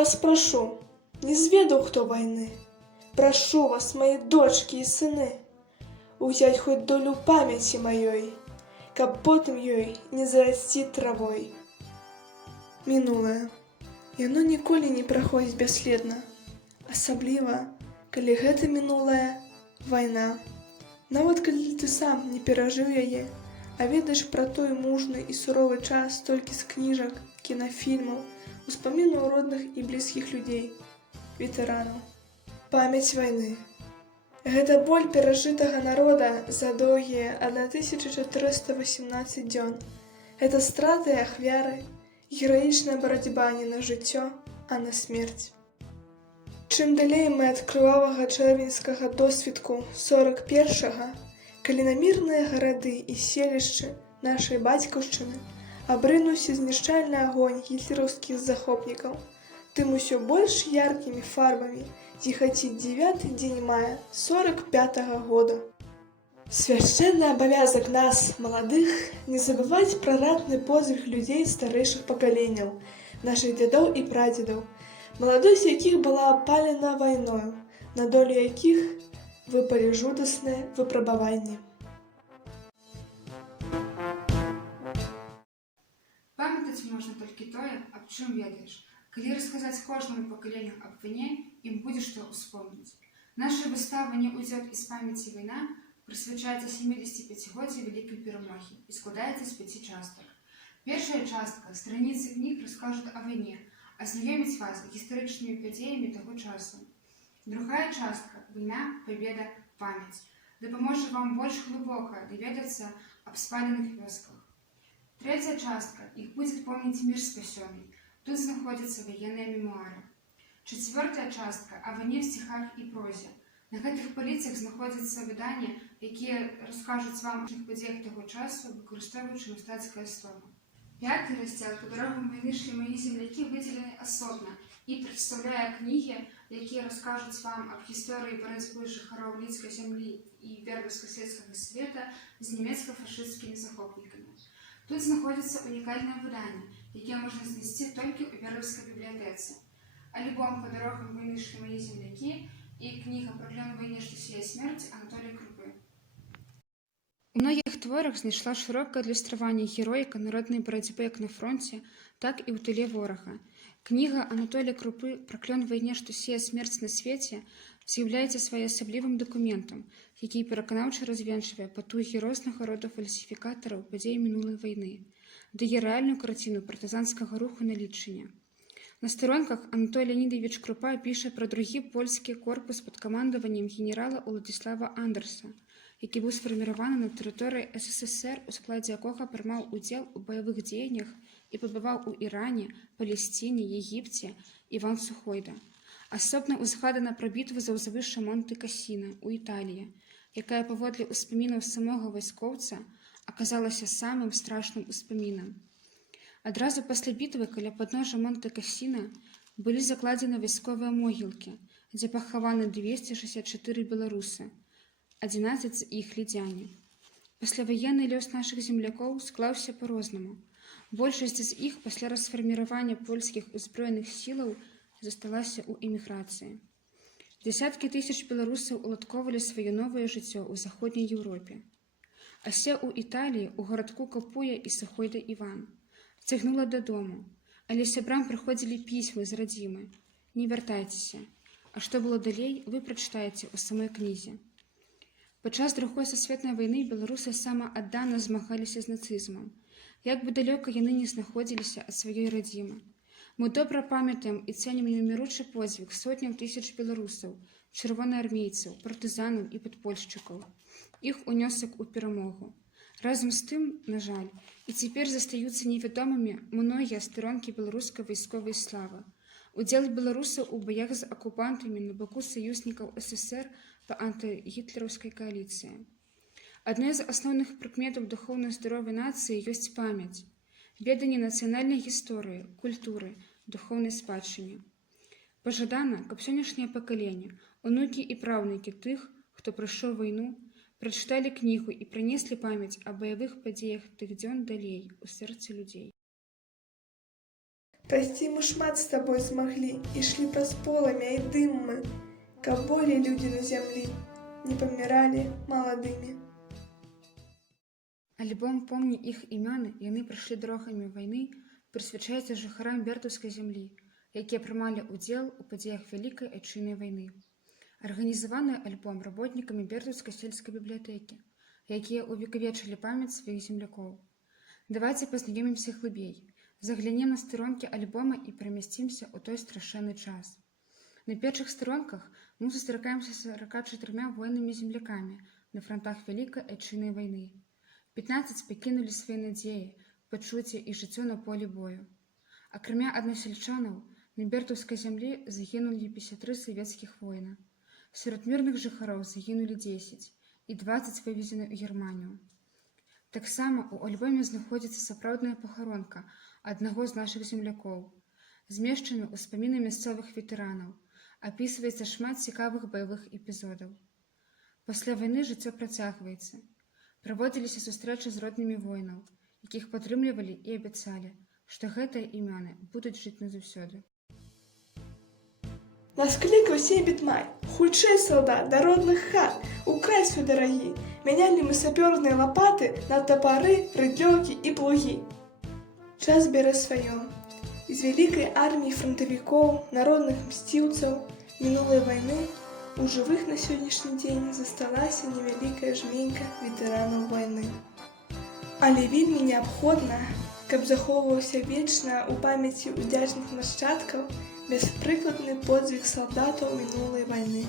вас прошу, не зведу, кто войны. Прошу вас, мои дочки и сыны, узять хоть долю памяти моей, каб потым ёй не зарасці травой. Мінулае. Яно ніколі не праходзіць бясследна, асабліва, калі гэта мінулае вайна. Нават калі ты сам не перажыў яе, а ведаеш пра той мужны і суровы час толькі з кніжак, кінафільмаў, успамінаў родных і блізкіх людзей, ветэранаў. Памяць вайны. Гэта боль перажытага народа за доўгія 1418 дзён. Гэта страты і ахвяры, гераічная барацьба не на жыццё, а на смерць. Чым далей мы ад крывавага чэрвеньскага досвідку 41-га, калі на мірныя гарады і селішчы нашай бацькаўшчыны абрынуўся знішчальны агонь гітлераўскіх захопнікаў, тым усё больш яркімі фарбамі зіхаціць 9-й дзень мая 45-го года. Свяшчэнны абавязак нас, маладых, не забываць пра ратны подзвіг людзей старэйшых пакаленняў, нашых дзядоў і прадзедаў, маладосць якіх была апалена вайною, на долю якіх выпалі жудасныя выпрабаванні. Памятаць можна толькі тое, аб чым ведаеш. Калі расказаць кожнаму пакаленню аб вайне, ім будзе што ўспомніць. Наша выстава «Не уйдет из памяти война» прысвячаецца 75-годдзю Вялікай перамогі і складаецца з 5 частак. Першая частка, страніцы кніг раскажуць о вайне, азнаёміць вас з гістарычнымі падзеямі таго часу. Другая частка «Вайна, победа, памяць» дапаможа вам больш глыбока даведацца аб спаленых вёсках. Третья частка «Их будет помнить мир спасённый». Тут знаходзяцца военные мемуары. Четвертая частка о войне в стихах и прозе. На гэтых паліцах знаходзяцца выданні, якія раскажуць вам аб падзеях таго часу, выкарыстоўваючы мастацкае слова. Пятый раздзел «По дорогам войны шли мои земляки» выделены асобна і прадстаўляе кнігі, якія раскажуць вам аб гісторыі барацьбы жыхароў лідскай зямлі і вербска-сельскага света з нямецка-фашысцкімі захопнікамі. Тут знаходзяцца унікальныя выданні, якія можна знайсці толькі ў вербскай бібліятэцы. Альбом «По дорогам войны шли мои земляки» і кніга «Праклён вайне, што сее смерць» Анатолія Крупы. У многіх творах знайшла шырокае адлюстраванне героіка народнай барацьбы як на фронце, так і ў тыле ворага. Кніга Анатолія Крупы «Праклён вайне, што сее смерць на свеце» з'яўляецца своеасаблівым дакументам, які пераканаўча развенчвае патугі рознага роду фальсіфікатараў падзей мінулай вайны, дае рэальную карціну партызанскага руху на Літчыне. На старонках Анатолій Леонідович Крупа піша пра другі польскі корпус пад камандаваннем генерала Уладзіслава Андерса, які быў сфарміраваны на тэрыторыі СССР, у складзе якога прымаў удзел у баявых дзеяннях і пабываў у Іране, Палесціне, Егіпце, Іван Сухойда. Асобна узгадана пра бітву за ўзвышша Монте-Касіна ў Італіі, якая паводле ўспамінаў самога вайскоўца аказалася самым страшным успамінам. Адразу пасля бітвы каля падножжа Монте-Касіна былі закладзены вайсковыя могілкі, дзе пахаваны 264 беларусы, 11 з іх лідзяне. Пасляваенны лёс нашых землякоў склаўся па-рознаму. Большасць з іх пасля расфарміравання польскіх узброеных сілаў засталася ў эміграцыі. Дзясяткі тысяч беларусаў уладкоўвалі сваё новае жыццё ў заходняй Еўропе. Асеў у Італіі ў гарадку Капуя і Сухойда Іван. Цягнула дадому, але сябрам прыходзілі пісьмы з радзімы. Не вяртайцеся. А што было далей, вы прачытаеце ў самой кнізе. Падчас Другой сусветнай вайны беларусы самааддана змагаліся з нацызмам. Як бы далёка яны не знаходзіліся ад сваёй радзімы. Мы добра памятаем і цэнім неміручы подзвіг сотняў тысяч беларусаў, чырвонаармейцаў, партызанаў і падпольшчыкаў. Іх унёсак у перамогу. Разам з тым, на жаль, і цяпер застаюцца невядомымі многія старонкі беларускай вайсковай славы. Удзел беларусаў у баях з акупантамі на баку саюзнікаў СССР па антыгітлераўскай кааліцыі. Адной з асноўных прыкметаў духоўна здаровай нацыі ёсць памяць, веданне нацыянальнай гісторыі, культуры, духоўнай спадчыне. Пажадана, каб сённяшняе пакаленне, унукі і праўнукі тых, хто прайшоў вайну, прачыталі кнігу і прынеслі памяць аб баявых падзеях тых дзён далей у сэрцы людзей. Прайсці мы шмат з табой змаглі, ішлі праз полымя і дым мы, каб болей людзі на зямлі не паміралі маладымі. Альбом «Помні іх імёны», яны прайшлі дарогамі вайны, прысвячаецца жыхарам бердаўскай зямлі, якія прымалі ўдзел у падзеях Вялікай Айчыннай вайны. Арганізаваны альбом работнікамі бердаўскай сельскай бібліятэкі, якія ўвекавечылі памяць сваіх землякоў. Давайце пазнаёмімся глыбей, заглянем на старонкі альбома і перамясцімся ў той страшэнны час. На першых старонках мы сустракаемся з 44 воінамі землякамі на фронтах Вялікай Айчыннай вайны. 15 пакінулі свае надзеі, пачуцці і жыццё на полі бою. Акрамя аднасельчанаў, на бердаўскай зямлі загінулі 53 савецкіх воіна. Сярод мірных жыхароў загінулі 10 і 20 вывезены ў Германію. Таксама ў альбоме знаходзіцца сапраўдная пахаронка аднаго з нашых землякоў. Змешчаны ўспаміны мясцовых ветэранаў, апісваецца шмат цікавых баявых эпізодаў. Пасля вайны жыццё працягваецца. Праводзіліся сустрэчы з роднымі воінаў, якіх падтрымлівалі і абяцалі, што гэтыя імёны будуць жыць назаўсёды. Нас клікаў Сейбіт Май, хутчэй, салдат, да родных хат, у край свой дарагі. Мянялі мы сапёрныя лапаты на тапары, рыдлёўкі і плугі. Час бярэ сваё. З вялікай арміі франтавікоў, народных мсціўцаў мінулай вайны у жывых на сённяшні дзень засталася невялікая жменька ветэранаў вайны. Але вельмі неабходна, каб захоўваўся вечна ў памяці ўдзячных нашчадкаў бяспрыкладны подзвіг салдатаў мінулай вайны.